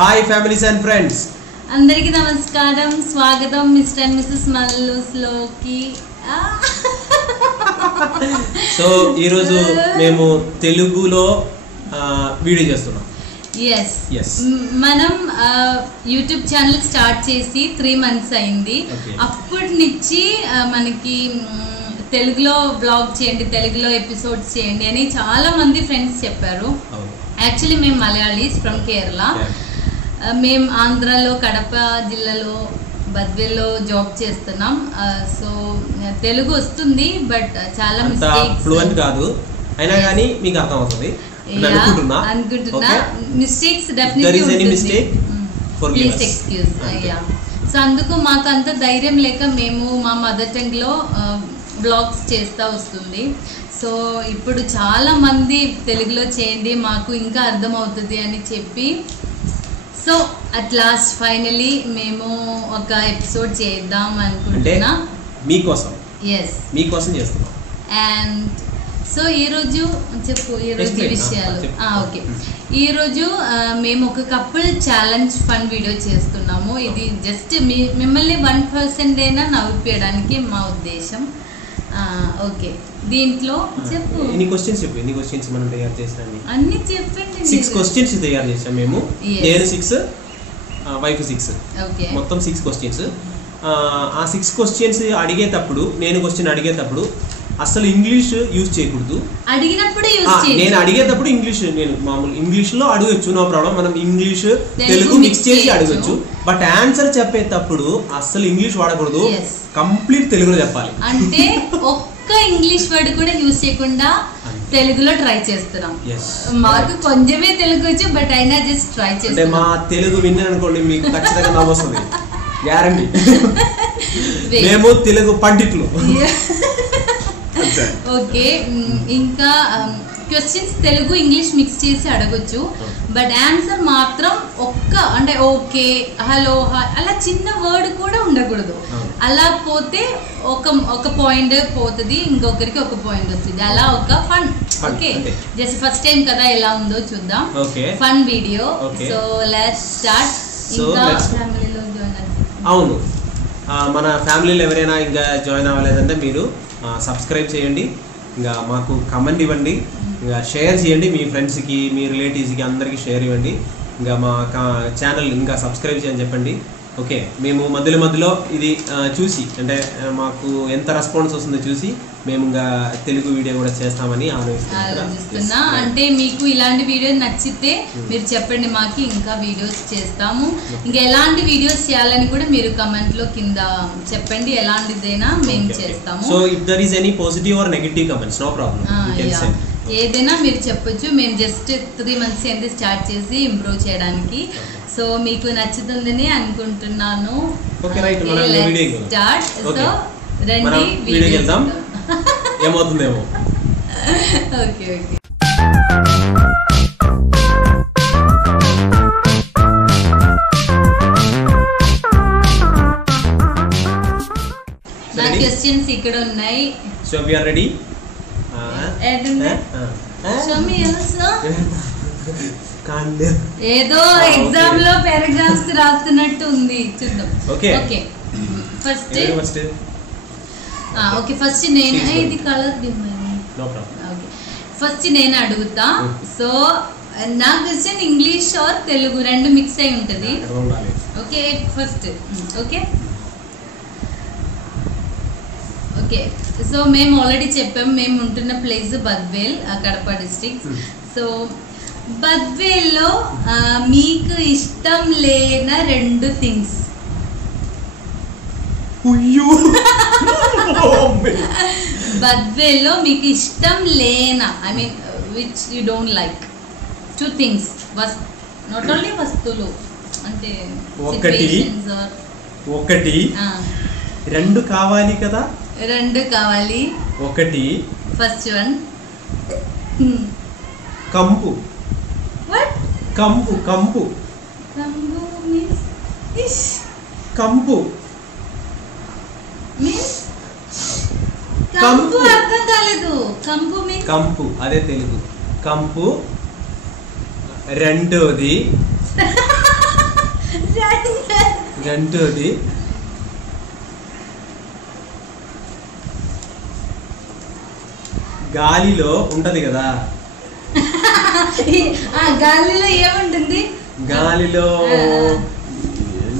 Hi families and friends, అందరికీ నమస్కారం. స్వాగతం మిస్టర్ అండ్ మిసెస్ మల్లూస్ లోకి. సో ఈరోజు మేము తెలుగులో వీడియో చేస్తున్నాం. మనం యూట్యూబ్ ఛానల్ స్టార్ట్ చేసి 3 months అయింది. అప్పటి నుంచి మనకి తెలుగులో బ్లాగ్ చేయండి, తెలుగులో ఎపిసోడ్స్ చేయండి అని చాలా మంది ఫ్రెండ్స్ చెప్పారు. యాక్చువల్లీ మేము మలయాళీస్ ఫ్రమ్ కేరళ. మేము ఆంధ్రాలో కడప జిల్లాలో బద్వేల్లో జాబ్ చేస్తున్నాం. సో తెలుగు వస్తుంది, బట్ చాలా ఫ్లూయెంట్ కాదు, అయినా కానీ మీకు అర్థం అవుతుంది అనుకుంటున్నా. మిస్టేక్స్ డెఫినెట్లీ ఉంటుంది, ప్లీజ్ ఎక్స్క్యూజ్. సో అందుకు మాకు అంత ధైర్యం లేక మేము మా మదర్ టంగ్లో బ్లాగ్స్ చేస్తూ వస్తుంది. సో ఇప్పుడు చాలా మంది తెలుగులో చేయండి, మాకు ఇంకా అర్థం అవుతుంది అని చెప్పి, సో అట్ లాస్ట్ ఫైనలీ మేము ఒక ఎపిసోడ్ చేద్దాం అనుకుంటున్నా మీకోసం చేస్తున్నాం. అండ్ సో ఈరోజు ఈరోజు విషయాలు ఓకే. ఈరోజు మేము ఒక కపుల్ ఛాలెంజ్ ఫన్ వీడియో చేస్తున్నాము. ఇది జస్ట్ మిమ్మల్ని 1% అయినా నవ్విపోయడానికి మా ఉద్దేశం. ఓకే, దీంట్లో చెప్పు ఎన్ని క్వశ్చన్స్ మనం తయారు చేసాము అన్ని చెప్పండి. 6 క్వశ్చన్స్ తయారు చేసాం మేము. నేను 6, వైఫ్ 6, మొత్తం 6 క్వశ్చన్స్. ఆ 6 క్వశ్చన్స్ అడిగేటప్పుడు, నేను క్వశ్చన్ అడిగేటప్పుడు అసలు ఇంగ్లీష్ యూజ్ చేయకూడదు. నేను అడిగేటప్పుడు ఇంగ్లీష్, నేను మామూలు ఇంగ్లీష్ లో అడగచ్చు, నో ప్రాబ్లం. మనం ఇంగ్లీష్ తెలుగు మిక్స్ చేసి అడగచ్చు. బట్ ఆన్సర్ చెప్పేటప్పుడు అసలు ఇంగ్లీష్ వాడకూడదు, కంప్లీట్ తెలుగులో చెప్పాలి. అంటే ఒక్క ఇంగ్లీష్ వర్డ్ కూడా యూజ్ చేయకుండా తెలుగులో ట్రై చేస్తున్నాం. మాకు కొంచెమే తెలుగు వచ్చు, బట్ అయినా జస్ట్ ట్రై చేస్తాం. మా తెలుగు విన్నారనుకోండి మీకు ఖచ్చితంగా నవ్వు వస్తుంది, గ్యారంటీ. మేము తెలుగు పండితులు. ఓకే, ఇంకా క్వశ్చన్స్ తెలుగు ఇంగ్లీష్ మిక్స్ చేసి అడగొచ్చు, బట్ ఆన్సర్ మాత్రం అంటే ఓకే, హలో, అలా చిన్న వర్డ్ కూడా ఉండకూడదు. అలా పోతే ఒక పాయింట్ పోతుంది, ఇంకొకరికి ఒక పాయింట్ వస్తుంది. అలా ఒక fun. Okay, just first time కదా, ఎలా ఉందో చూద్దాం. Fun video. So let's start. ఇంకా ఫ్యామిలీలో జాయిన్ అవును, మన ఫ్యామిలీలో ఎవరైనా ఇంకా జాయిన్ అవ్వలేదంటే మీరు సబ్స్క్రైబ్ చేయండి, ఇంకా మాకు కమెంట్ ఇవ్వండి, ఇంకా షేర్ చేయండి మీ ఫ్రెండ్స్కి, మీ రిలేటివ్స్కి అందరికీ షేర్ ఇవ్వండి. ఇంకా మా ఛానల్ ఇంకా సబ్స్క్రైబ్ చేయని చెప్పండి. ఓకే, మేము మధ్యలో ఇది చూసి, అంటే మాకు ఎంత రెస్పాన్స్ వస్తుందో చూసి మేము ఇంకా తెలుగు వీడియో కూడా చేస్తామని ఆలోచిస్తున్నా. అంటే మీకు ఇలాంటి వీడియో నచ్చితే మీరు చెప్పండి, మాకు ఇంకా వీడియోస్ చేస్తాము. ఇంకా ఎలాంటి వీడియోస్ చేయాలని కూడా మీరు కమెంట్ లో కింద చెప్పండి, ఎలాంటిదైనా మేము చేస్తాము. So if there is any positive or negative comments, no problem, ఏదైనా మీరు చెప్పొచ్చు. మేము జస్ట్ 3 months అయింది స్టార్ట్ చేసి ఇంప్రూవ్ చేయడానికి. సో మీకు నచ్చుతుందని అనుకుంటున్నాను. స్టార్ట్. సో రండి వీడియోకి వెళ్దాం, ఏమవుతుందేమో. Okay okay. నా క్వశ్చన్స్ ఇక్కడ ఉన్నాయి. So we are ready. ఏదో ఎగ్జామ్ లో పారాగ్రాఫ్స్ రాస్తున్నట్టు ఉంది, చూద్దాం. ఓకే, ఫస్ట్ నేను ఇది కలర్ ఫస్ట్ నేను అడుగుతా. సో నా క్వశ్చన్ ఇంగ్లీష్ ఆర్ తెలుగు రెండు మిక్స్ అయి ఉంటది. Okay, first okay. సో మేము ఆల్రెడీ చెప్పాము, మేము ఉంటున్న place Badvel, Kadapa district. So బద్వేల్లో మీకు ఇష్టం లేని 2 things. బద్వేల్లో మీకు ఇష్టం లేన, I mean which you don't like 2 things. Not only వస్తువులు, అంటే ఒకటి 2 కావాలి కదా. 2 కావాలి. ఒకటి ఫస్ట్ వన్ కంపు. కంపు కంపు కంపు కంపు అర్థం కాలేదు. కంపు అదే తెలుగు. కంపు. రెండోది రెండోది గాలిలో ఉంటది కదా, గాలిలో ఏముంటుంది? గాలిలో ఏం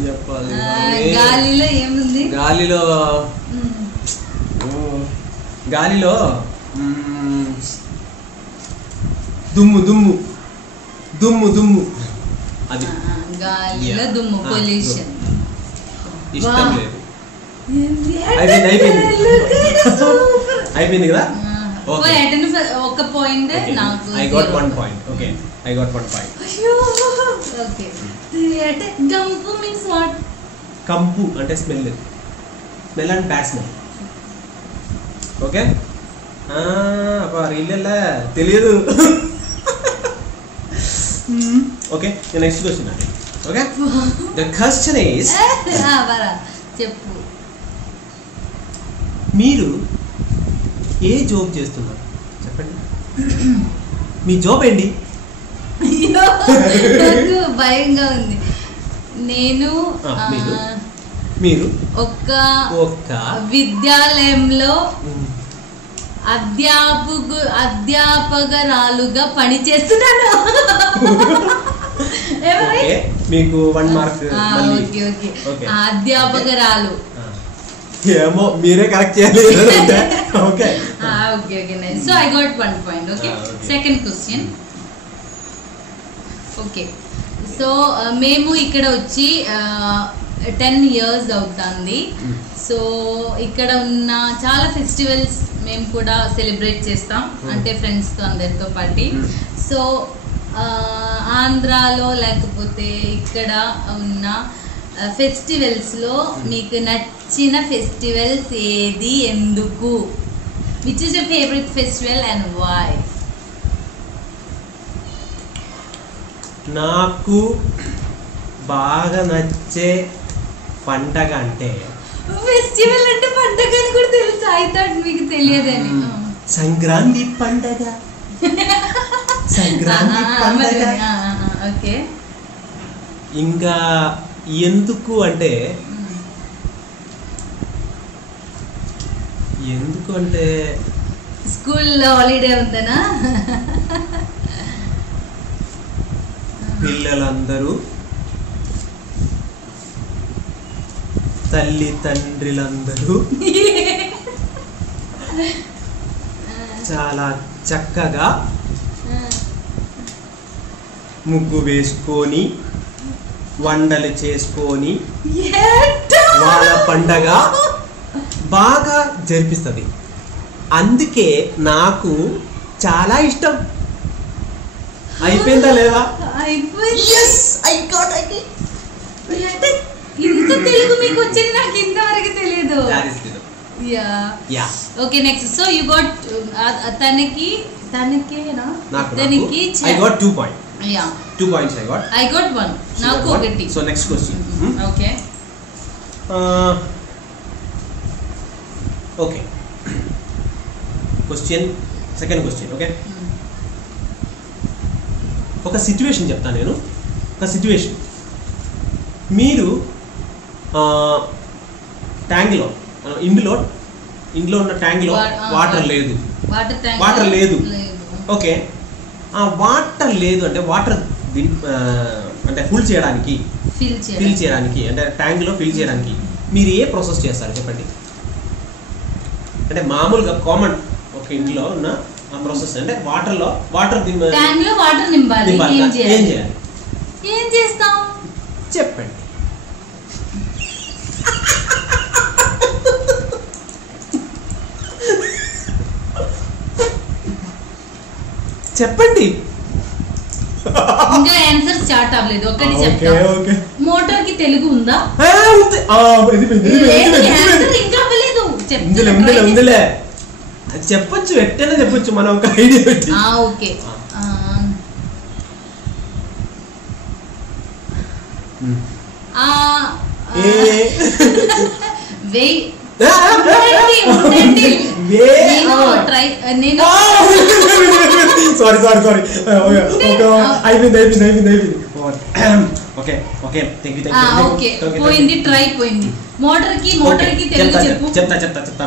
చెప్పాలి, గాలిలో ఏముంది? గాలిలో గాలిలో దుమ్ము దుమ్ము దుమ్ము దుమ్ము, అది గాలిలో దుమ్ము, పొల్యూషన్. ఇష్టం లేదు. అయిపోయింది కదా. ఒక పాయింట్ నాకు. I got 1 point. Okay, I got 1 point. Okay. Gampu means what? కంపు అంటే smell, smell and bad smell. Okay, ఇల్లెల్లా తెలియదు. Okay, next question. Okay, the question is, చెప్పు, మీరు ఏ జాబ్ చేస్తున్నారు చెప్పండి. మీ జాబ్ ఏంటి? భయంగా ఉంది. నేను మీరు ఒక విద్యాలయంలో అధ్యాపకురాలుగా పని చేస్తున్నాను. మీకు 1 మార్క్. అధ్యాపకురాలు. ఏమో మీరే కరెక్ట్ చేయాలి. Okay okay okay nice. So I got 1 point. Okay, second question. Okay, so మేము ఇక్కడ వచ్చి 10 years అవుతుంది. సో ఇక్కడ ఉన్న చాలా ఫెస్టివల్స్ మేము కూడా సెలబ్రేట్ చేస్తాం, అంటే ఫ్రెండ్స్తో అందరితో పాటు. సో ఆంధ్రాలో లేకపోతే ఇక్కడ ఉన్న ఫెస్టివల్స్లో మీకు నచ్చిన ఫెస్టివల్స్ ఏది, ఎందుకు? Which is your favourite festival and why? నాకు బాగా నచ్చే పండగ అంటే, ఫెస్టివల్ అంటే పండగ అని కూడా తెలుసు. ఐ థాట్ మీకు తెలియదని. సంక్రాంతి పండగ. సంక్రాంతి పండగ. ఓకే, ఇంకా ఎందుకు అంటే, స్కూల్లో హాలిడే ఉందనా? పిల్లలందరూ, తల్లి తండ్రులందరూ చాలా చక్కగా ముగ్గు వేసుకొని వంటలు చేసుకొని వాళ్ళ పండగ బాగా జరిపిస్తుంది. అందుకే నాకు చాలా ఇష్టం. అయిపోయిందా లేదా? ఇంత తెలుగు మీకు వచ్చింది నాకు ఇంతవరకు తెలియదు. Okay, next. So you got తనకేనా? తనకి I got 2 points. Yeah, 2 points I got. I got 1. నాకు ఒకటి. So next question. Okay. Okay. Question, second question. Okay. ఒక సిచ్యువేషన్ చెప్తాను నేను. ఒక సిచ్యువేషన్, మీరు ట్యాంక్లో, ఇంట్లో ఉన్న ట్యాంక్లో వాటర్ లేదు. ఓకే, ఆ వాటర్ లేదు అంటే వాటర్ అంటే ఫిల్ చేయడానికి అంటే ట్యాంక్లో ఫిల్ చేయడానికి మీరు ఏ ప్రాసెస్ చేస్తారు చెప్పండి. అంటే మామూలుగా కామన్ ఒక ఇంట్లో ఉన్న ప్రాసెస్ అంటే వాటర్ నింపాలి. ఏం చేస్తాం చెప్పండి. చెప్పండి. ఇంకా ఆన్సర్ స్టార్ట్ అవ్వలేదు. ఒకటి చెప్తా. మోటార్ కి తెలుగు ఉందా? ఉందిలే, అది చెప్పొచ్చు, ఎట్టైనా చెప్పొచ్చు, మనం ఒక ఐడియా పెట్టి. ఓకే, సారీ అయిపోయింది. ఓకే ఓకే పోయింది ట్రై పోయింది మోటార్ కి తెలుగు చెప్పు చెప్తా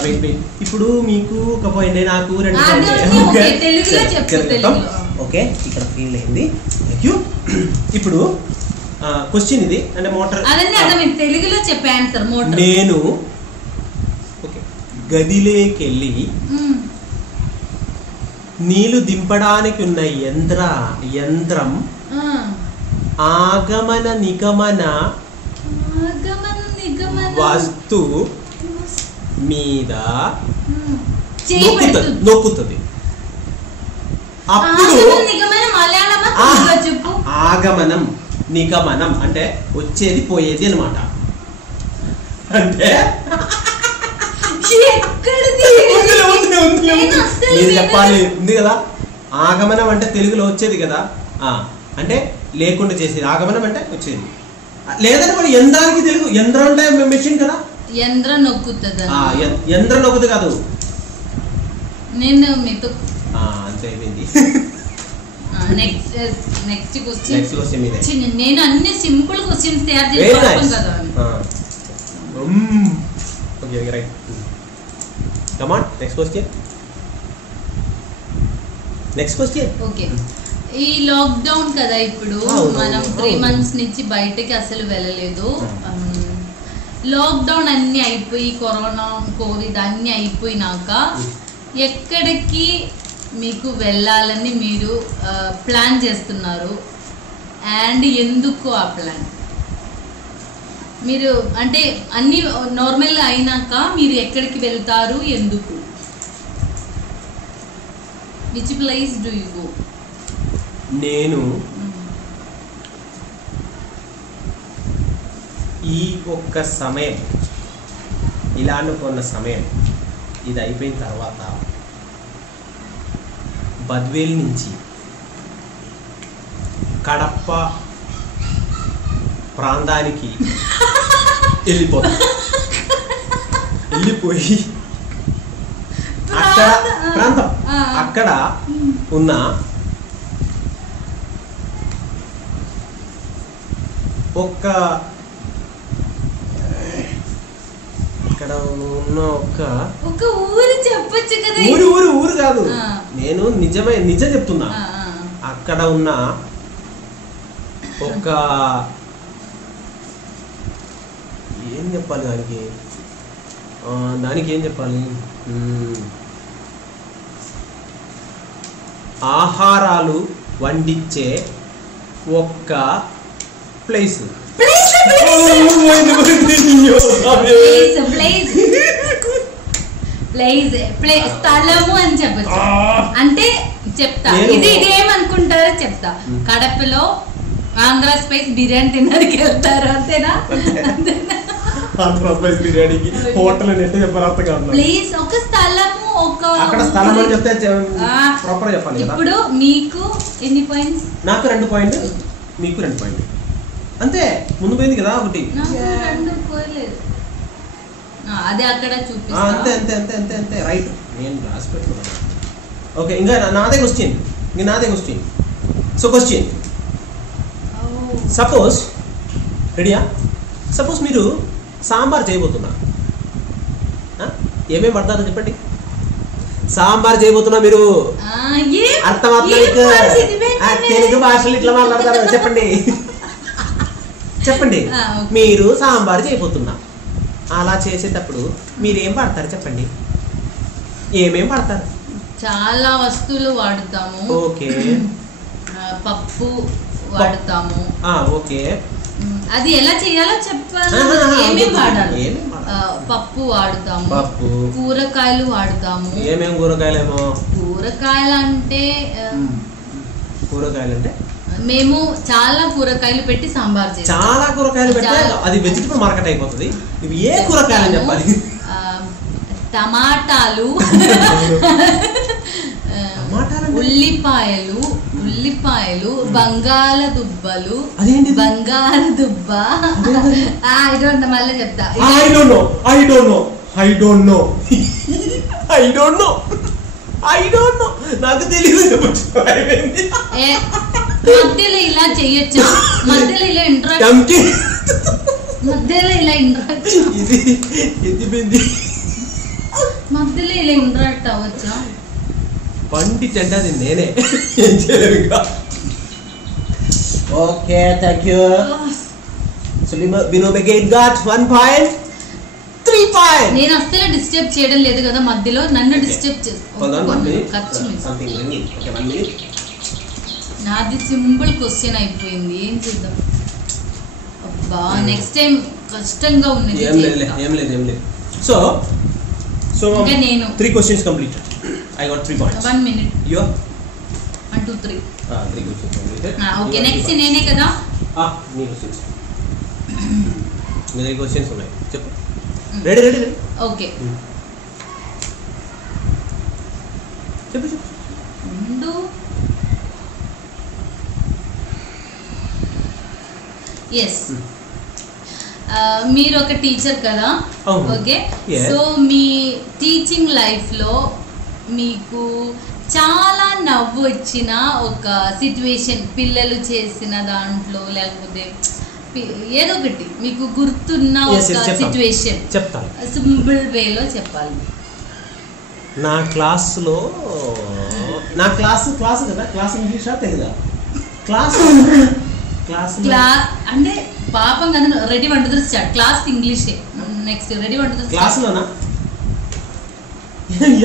ఇప్పుడు మీకు ఒక పాయింట్ నాకు 2 తెలుగులో చెప్పు ఓకే ఇక్కడ ఫీల్ అయింది థాంక్యూ ఇప్పుడు క్వశ్చన్ ఇది అంటే మోటార్ అదన్నీ అర్థమైంది తెలుగులో చెప్పే ఆన్సర్ మోటార్ నేను ఓకే గదిలోకి వెళ్ళి నీళ్లు దింపడానికి ఉన్న యంత్రం ఆగమన నిగమన వస్తు మీద నొక్కుతుంది అప్పుడు ఆగమనం నిగమనం అంటే వచ్చేది పోయేది అన్నమాట అంటే మీరు చెప్పాలి ఉంది కదా ఆగమనం అంటే తెలుగులో వచ్చేది కదా అంటే లేకుండా చేసేది ఆగమనం అంటే వచ్చేది లేదంటే మరి యంత్రానికి తెలుగు యంత్రం అంటే మెషిన్ కదా యంత్రం నొక్కుతుంది యంత్రం నొక్కుతుంది కాదు నేను మీతో అంతే అయిపోయింది నెక్స్ట్ క్వశ్చన్ నేను అన్ని సింపుల్ క్వశ్చన్స్ తయారు చేస్తాను కదా okay right come on next question okay ఈ లాక్డౌన్ కదా ఇప్పుడు మనం 3 months నుంచి బయటకి అసలు వెళ్ళలేదు లాక్డౌన్ అన్ని అయిపోయి కరోనా కోవిడ్ అన్ని అయిపోయినాక ఎక్కడికి మీకు వెళ్ళాలని మీరు ప్లాన్ చేస్తున్నారు అండ్ ఎందుకు ఆ ప్లాన్ మీరు అంటే అన్ని నార్మల్గా అయినాక మీరు ఎక్కడికి వెళ్తారు ఎందుకు which place do you go నేను ఈ ఒక్క సమయం ఇలా అనుకున్న సమయం ఇది అయిపోయిన తర్వాత బద్వేల్ నుంచి కడప ప్రాంతానికి వెళ్ళిపోయి అక్కడ ఉన్న ఒక ఊరు చెప్పొచ్చు కదా ఊరు కాదు నేను నిజం చెప్తున్నా అక్కడ ఉన్న ఒక ఏం చెప్పాలి దానికి ఏం చెప్పాలి ఆహారాలు వండించే ఒక్క ప్లేస్ స్థలము అని చెప్పచ్చు అంటే చెప్తా ఇది ఏమనుకుంటారో చెప్తా కడపలో ఆంధ్ర స్పైస్ బిర్యానీ తినడానికి వెళ్తారు అంతేనా ఆంధ్ర స్పైస్ బిర్యానీకి హోటల్ అని ఎట్లా చెప్పాలి అర్థం కాదు ప్లీజ్ ఒక స్థలము ఒక అక్కడ స్థలం అని చెప్తే ప్రాపర్ చెప్పాలి కదా ఇప్పుడు మీకు ఎన్ని పాయింట్స్ నాకు 2 పాయింట్ మీకు 2 పాయింట్ అంతే ముందు పోయింది కదా ఒకటి నాకు 2 పోయలేదు అదే అక్కడ చూపిస్తా అంతే అంతే అంతే అంతే అంతే రైట్ నేను రాసి పెట్టుకున్నాను ఓకే ఇంకా నాదే క్వశ్చన్ సో క్వశ్చన్ సపోజ్ రెడీయా సపోజ్ మీరు సాంబార్ చేయబోతున్నారు ఏమేమి పడతారో చెప్పండి సాంబార్ చేయబోతున్నా మీరు అర్థమవుతుంది తెలుగు భాషలు ఇట్లా మాట్లాడతారు చెప్పండి మీరు సాంబార్ చేయబోతున్నా అలా చేసేటప్పుడు మీరేం వాడతారు చెప్పండి ఏమేం వాడతారు చాలా వస్తువులు వాడతాము ఓకే పప్పు వాడతాము ఓకే అది ఎలా చేయాలో చెప్పాలి ఏమేమి వాడాలి పప్పు వాడతాము కూరగాయలు వాడతాము ఏమేం కూరగాయలేమో కూరగాయలు అంటే మేము చాలా కూరగాయలు పెట్టి సాంబార్ చేస్తాం చాలా కూరగాయలు పెట్టి అది వెజిటబుల్ మార్కెట్ అయిపోతుంది ఇవి ఏ కూరగాయలు అని చెప్పాలి టమాటాలు ఉల్లిపాయలు బంగాళదుబ్బలు బంగాళదుబ్బ మళ్ళీ చెప్తా నాకు తెలియదు మధ్యలో ఇలా చేయొచ్చా? మధ్యలో ఇలా ఇంటరాక్ట్ మధ్యలో ఇలా ఇంటరాక్ట్ మధ్యలో ఇలా ఇంటరాక్ట్ అవ్వచ్చా? పండిట్ అంటే అది నేనే. Okay, thank you. So Bino Begay got 1 point. 3 points. నేను అస్సలు డిస్టర్బ్ చేయడం లేదు కదా మధ్యలో, నన్ను డిస్టర్బ్ నాది సింపుల్ క్వశ్చన్ అయిపోయింది. ఏం చేద్దాం అబ్బా, నెక్స్ట్ టైం కష్టంగా ఉన్నది. ఏం లేదు. సో ఇంకా నేను 3 questions completed. I got 3 points. 1 minute. You 1 2 3. 3 questions completed. Okay, next నేనే కదా. నీ క్వశ్చన్స్. ఇంకా 3 questions ఉన్నాయి. చెప్పు. రెడీ. ఓకే, చెప్పు. ఎస్, మీరు ఒక టీచర్ కదా. ఓకే, సో మీ టీచింగ్ లైఫ్లో మీకు చాలా నవ్వు వచ్చిన ఒక సిచ్యువేషన్, పిల్లలు చేసిన దాంట్లో లేకపోతే ఏదో ఒకటి మీకు గుర్తున్న ఒక సిచ్యువేషన్ చెప్తాను. సింపుల్ వేలో చెప్పాలి. నా క్లాస్ కదా, క్లాస్ ఇంగ్లీషా తెలుగా? క్లాస్ అంటే పాపం కదా. రెడీ వంటది స్టార్ట్. క్లాస్ ఇంగ్లీషే. నెక్స్ట్ రెడీ వంటది క్లాస్లోనా?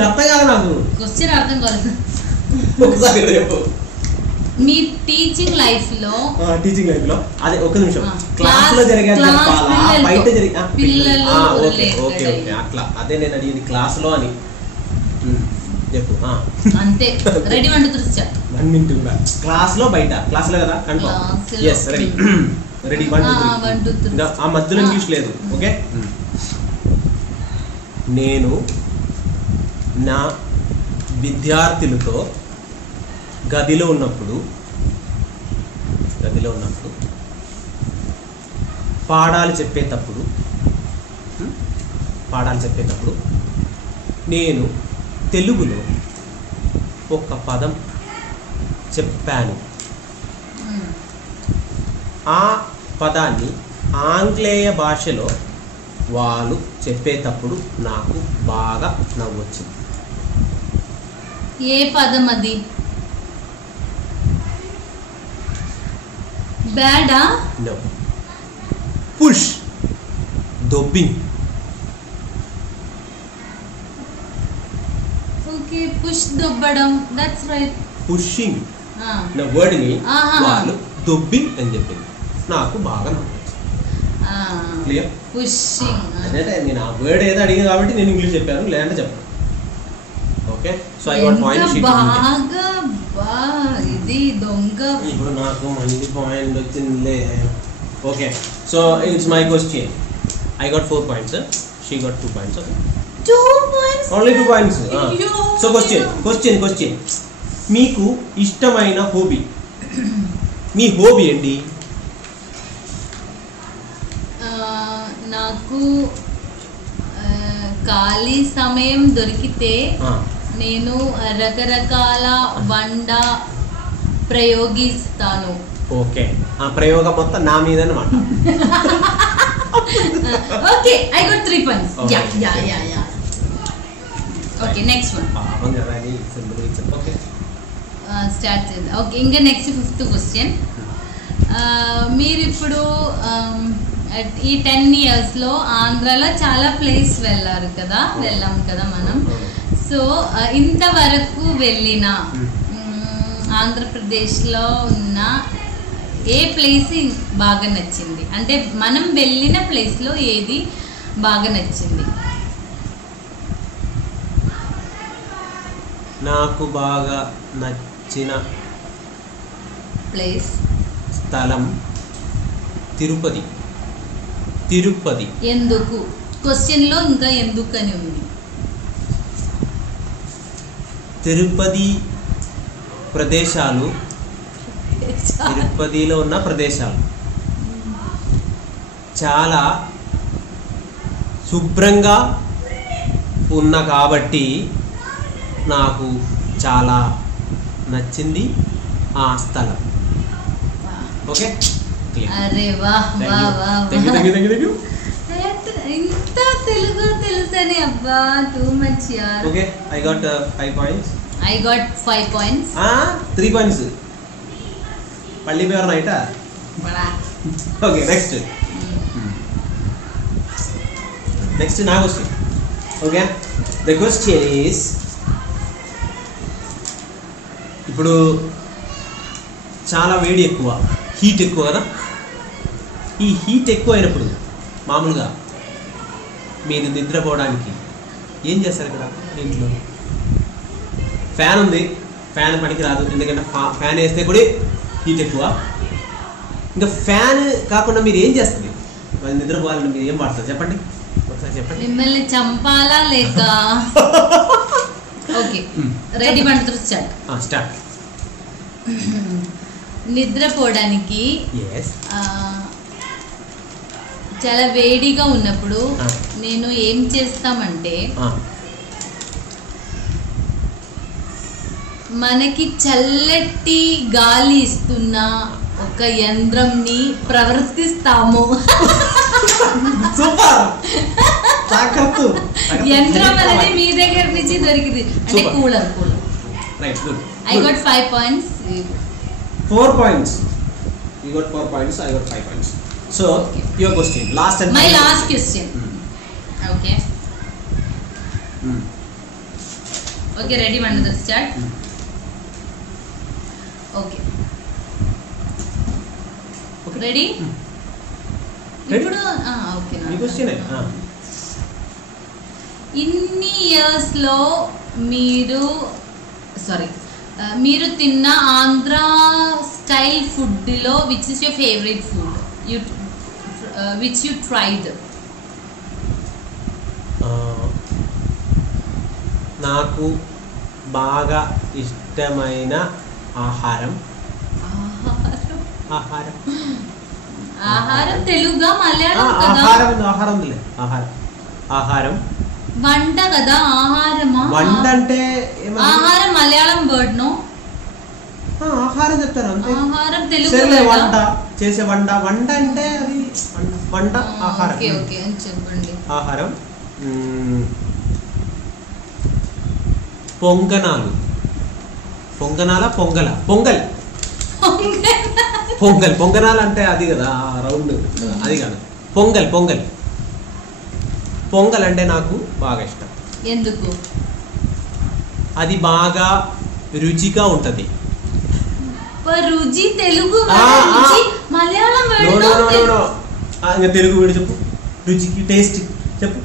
అర్థం కాదు నాకు. క్వశ్చన్ అర్థం కాలేదు. మీ టీచింగ్ లైఫ్ లో అదే ఒక నిమిషం, క్లాస్ లో జరిగేది చెప్పాలా బయట పిల్లలు? ఓకే అట్లా, అదే నేను అడిగింది క్లాస్ లో అని చెప్పు. అంతే, రెడీ వంటది స్టార్ట్. 1 minute ఉందా? క్లాస్ లో బయట? క్లాస్ లో కదా, కన్ఫర్మ్. yes, ready 1 2 3. ఆ మధ్యలో ఇంగ్లీష్ లేదు. ఓకే, నేను నా విద్యార్థులతో గదిలో ఉన్నప్పుడు పాఠాలు చెప్పేటప్పుడు నేను తెలుగులో ఒక పదం చెప్పాను. ఆ పదాన్ని ఆంగ్లేయ భాషలో వాళ్ళు చెప్పేటప్పుడు నాకు బాగా నవ్వొచ్చింది. ఏ పదం అది? బ్యాడా? నో. పుష్, దొబ్బింగ్. ఓకే, పుష్, దొబ్బడం. That's right. పుషింగ్ నా వర్డ్ ని వాళ్ళు దొబ్బింగ్ అని చెప్పింది. నాకు బాగా నవ్వొచ్చింది. క్లియర్? పుషింగ్. అదే నేను ఆ వర్డ్ ఏదో అడిగింది కాబట్టి నేను ఇంగ్లీష్ చెప్పాను, లేదంటే చెప్పాను. Okay, so I got point. బాగా ఇది దొంగ. ఇప్పుడు నాకు మంచి పాయింట్ వచ్చిందిలే. Okay, so it's my question. I got 4 points. She got 2 points. Okay, 2 points. Only 2 points. So question మీకు ఇష్టమైన హాబీ, మీ హాబీ ఏంటి? నాకు ఖాళీ సమయం దొరికితే నేను రకరకాల వంట ప్రయోగిస్తాను. ఓకే, ఆ ప్రయోగం మొత్తం నా మీద అన్నమాట. Okay, I got 3 points. Yeah. Okay, next one. Okay, start చేద్దాం. ఓకే, ఇంకా నెక్స్ట్ 5th క్వశ్చన్. మీరు ఇప్పుడు ఈ 10 yearsలో ఆంధ్రాలో చాలా ప్లేస్ వెళ్ళాం కదా మనం. సో ఇంతవరకు వెళ్ళిన ఆంధ్రప్రదేశ్లో ఉన్న ఏ ప్లేస్ బాగా నచ్చింది? అంటే మనం వెళ్ళిన ప్లేస్లో ఏది బాగా నచ్చింది? నాకు బాగా నచ్చిన ప్లేస్ స్థలం తిరుపతి. ఎందుకు? క్వశ్చన్లో ఇంకా ఎందుకు అని ఉంది. తిరుపతిలో ఉన్న ప్రదేశాలు చాలా శుభ్రంగా ఉన్న కాబట్టి నాకు చాలా నచ్చింది ఆ స్థలం. ఓకే అరే వాహ్ వాహ్ వాహ్ థ్యాంక్ యూ ఇంత తెలుగు తెలుసని అబ్బా టూ మచ్ యార్. Okay I got 5 points. I got 5 points. 3 points పల్లి పేరు నైటా. ఓకే నెక్స్ట్ నా question. Okay the question is, ఇప్పుడు చాలా వేడి ఎక్కువ, హీట్ ఎక్కువ కదా. ఈ హీట్ ఎక్కువ అయినప్పుడు మామూలుగా మీరు నిద్రపోవడానికి ఏం చేస్తారు ఇక్కడ ఇంట్లో? ఫ్యాన్ ఉంది, ఫ్యాన్ పనికి రాదు, ఎందుకంటే ఫ్యాన్ వేస్తే కూడా హీట్ ఎక్కువ. ఇంకా ఫ్యాన్ కాకుండా మీరు ఏం చేస్తుంది? మరి నిద్రపోవాలని మీరు ఏం వాడతారు చెప్పండి ఒకసారి చెప్పండి. మిమ్మల్ని చంపాలా లేక? ఓకే రెడీ పండుతుంది స్టార్ట్. నిద్రపోవడానికి చాలా వేడిగా ఉన్నప్పుడు నేను ఏం చేస్తామంటే, మనకి చల్లటి గాలి ఇస్తున్న ఒక యంత్రంని ప్రవర్తిస్తాము. యంత్రం అనేది మీ దగ్గర నుంచి దొరికింది అంటే cooler. I got 5 points. 4 points. You got 4 points. I got 5 points. So okay. Your question, last and my last question. Okay. Okay, ready? One to start. Okay. Ready? ఇప్పుడు ఓకే నా క్వశ్చన్. ఇన్ని ఇయర్స్ లో మీరు తిన్న Andhra style food లో which is your favourite food which you tried? నాకు బాగా ఇష్టమైన ఆహారం తెలుగుగా మలయాళం కదా? ఆహారం వంట కదా. ఆహారమా? వంట అంటే ఆహారం మలయాళం వర్డ్ నో? ఆహారం చెప్తారు అంతే. ఆహారం తెలుగు వంట చేసే వంట అంటే అది వంట ఆహారం. ఓకే ఓకే చెప్పండి. ఆహారం పొంగనాలు. పొంగనాలు అంటే అది కదా రౌండ్, అది కాదు. పొంగల్ అంటే నాకు బాగా ఇష్టం. ఎందుకు? అది బాగా రుచిగా ఉంటది. రుచి తెలుగు మలయాళం ఇంకా తెలుగు వీడు చెప్పు. రుచికి టేస్ట్ చెప్పు.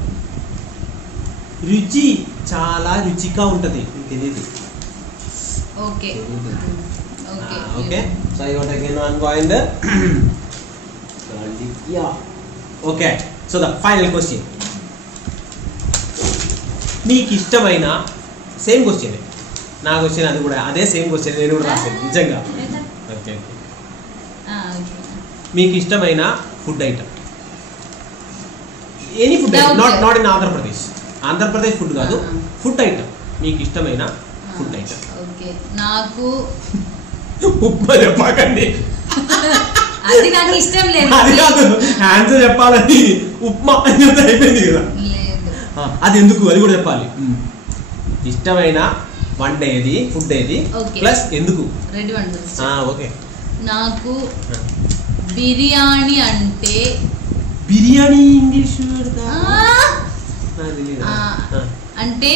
రుచి చాలా రుచిగా ఉంటది. తెలియదు. Okay okay so I got again 1 point. Okay so the final question. మీకు ఇష్టమైన సేమ్ క్వశ్చన్ నా క్వశ్చన్, అది కూడా అదే సేమ్ క్వశ్చన్ నేను కూడా రాశాను నిజంగా. ఓకే మీకు ఇష్టమైన food item any food item, not in Andhra Pradesh food కాదు, ఫుడ్ ఐటమ్ మీకు ఇష్టమైన ఫుడ్ ఐటమ్. ఓకే నాకు ఉప్మా చెప్పకండి, అది నాకు ఇష్టం లేదు. అది కాదు ఆన్సర్ చెప్పాలని ఉప్మా అని చెప్తే అయిపోయింది కదా. అది ఎందుకు అది కూడా చెప్పాలి. ఇష్టమైన వంట ఏది, ఫుడ్ ఏది, ప్లస్ ఎందుకు. ఓకే నాకు బిర్యానీ అంటే, బిర్యానీ ఇంగ్లీష్ అంటే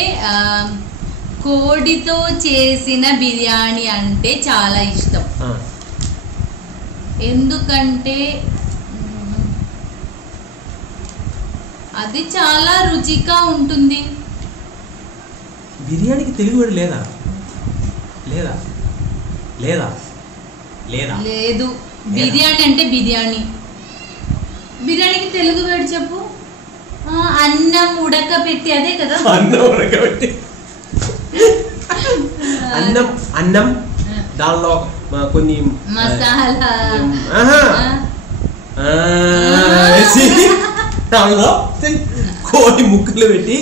కోడితో చేసిన బిర్యానీ అంటే చాలా ఇష్టం. ఎందుకంటే అది చాలా రుచిగా ఉంటుంది. బిర్యానీకి తెలుగు వర్డ్ లేదా? లేదా లేదా లేదా లేదు. బిర్యానీ అంటే బిర్యానీ. బిర్యానీకి తెలుగు వర్డ్ చెప్పు. అన్నం ఉడకబెట్టి, అదే కదా అన్నం ఉడకబెట్టి. అన్నం దానిలో కొన్ని మసాలా దానిలో కోడి ముక్కలు పెట్టి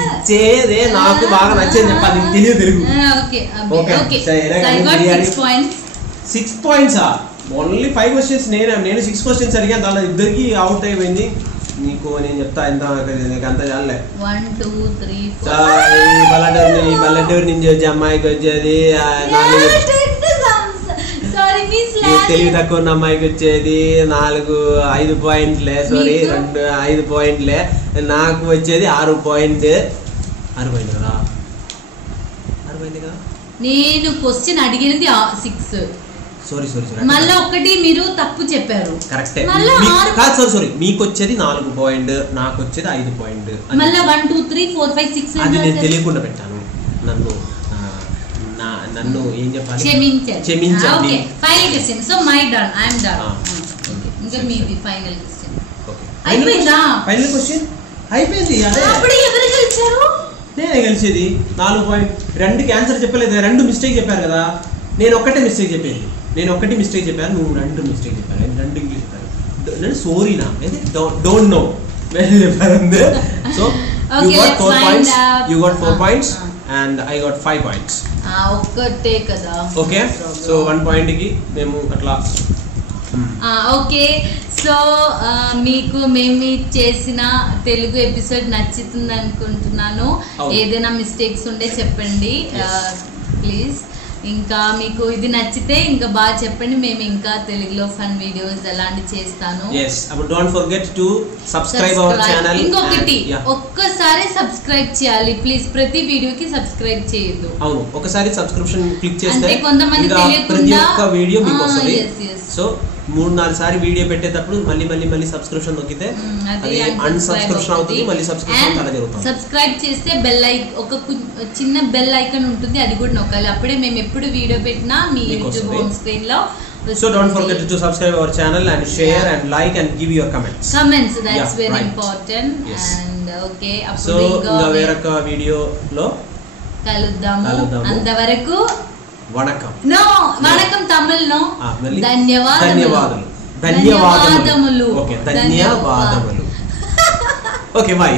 ఇచ్చేదే నాకు బాగా నచ్చేది చెప్పాలి. తెలియదు తెలుగు. 6 points. ఓన్లీ 5 క్వశ్చన్స్ నేను 6 క్వశ్చన్స్ అడిగాను, దానిలో ఇద్దరికి అవుట్ అయిపోయింది. నీకు నేను చెప్తా ఎంత నీకు అంత చాలే. 1 2 3 4 ఈ పల్లెటూరు నుంచి వచ్చే అమ్మాయికి వచ్చేది 4, తెలివి తక్కువ ఉన్న అమ్మాయికి వచ్చేది 5 పాయింట్లే, సారీ 5 పాయింట్లే. నాకు వచ్చేది 6 పాయింట్ కదా, 6 పాయింట్ కదా. నేను క్వశ్చన్ అడిగినది 6. సారీ మళ్ళీ ఒకటి మీరు తప్పు చెప్పారు. కరెక్టే. సారీ మీకు వచ్చేది 4 పాయింట్, నాకు వచ్చేది 5 పాయింట్. మళ్ళీ 1 2 3 4 5 6 అది నేను తెలియకుండా పెట్టాను. నన్ను ఏం చెప్పాలి, క్షమించండి. Final question. So my done, I am done. ఇంకా మీది ఫైనల్ క్వశ్చన్. అయిపోయిందా? ఫైనల్ క్వశ్చన్ అయిపోయింది. అదే అప్పుడు ఎవరు గెలిచారు? నేనే గెలిచేది. 4 పాయింట్. 2కి ఆన్సర్ చెప్పలేదు, 2 మిస్టేక్ చెప్పారు కదా. నేను ఒక్కటే మిస్టేక్ చెప్పేది, నేను ఒకటి మిస్టేక్ చెప్పాను, నువ్వు 2 మిస్టేక్ చెప్పాను. 2 ఇంగ్లీష్ చెప్పాను. నేను సోరీనా డోంట్ నో చెప్పారు. So you got 4 points, you got 4 points and I got 5 points. ఒక్కటే కదా. ఓకే, సో 1 పాయింట్ కి మేము అట్లా. ఓకే, సో మీకు మేము చేసిన తెలుగు ఎపిసోడ్ నచ్చుతుంది అనుకుంటున్నాను. ఏదైనా మిస్టేక్స్ ఉంటే చెప్పండి ప్లీజ్. ఇంకా మీకు ఇది నచ్చితే ఇంకా బాగా చెప్పండి, మేము ఇంకా తెలుగులో ఫన్ వీడియోస్ ఎలాంటి చేస్తాను. Don't forget to subscribe our channel. ఇంకొకటి, ఒక్కసారి సబ్స్క్రైబ్ చేయాలి ప్లీజ్. ప్రతి వీడియోకి సబ్స్క్రైబ్ చేయొద్దు. అవును, ఒకసారి సబ్స్క్రిప్షన్ క్లిక్ చేస్తే కొంతమంది తెలియకుండా వీడియో మీకు వస్తుంది. సో 3-4 సార్లు వీడియో పెట్టేటప్పుడు మళ్ళీ సబ్స్క్రిప్షన్ నొక్కితే అది అన్సబ్స్క్రిప్షన్ అవుతుంది, మళ్ళీ సబ్స్క్రిప్షన్ అలా జరుగుతుంది. సబ్స్క్రైబ్ చేస్తే బెల్ ఒక చిన్న బెల్ ఐకాన్ ఉంటుంది, అది కూడా నొక్కాలి. అప్పుడే మేము ఎప్పుడు వీడియో పెట్టినా మీ యూట్యూబ్ హోమ్ స్క్రీన్ లో. So don't forget to subscribe our channel and share and like and give your comments. That's very important. And okay, so ఇంకా వేరొక వీడియో లో కలుద్దాము. అంతవరకు వణకం. నో వణకం తమిళ్లో ధన్యవాదములు. ఓకే, ధన్యవాదములు. Okay, by.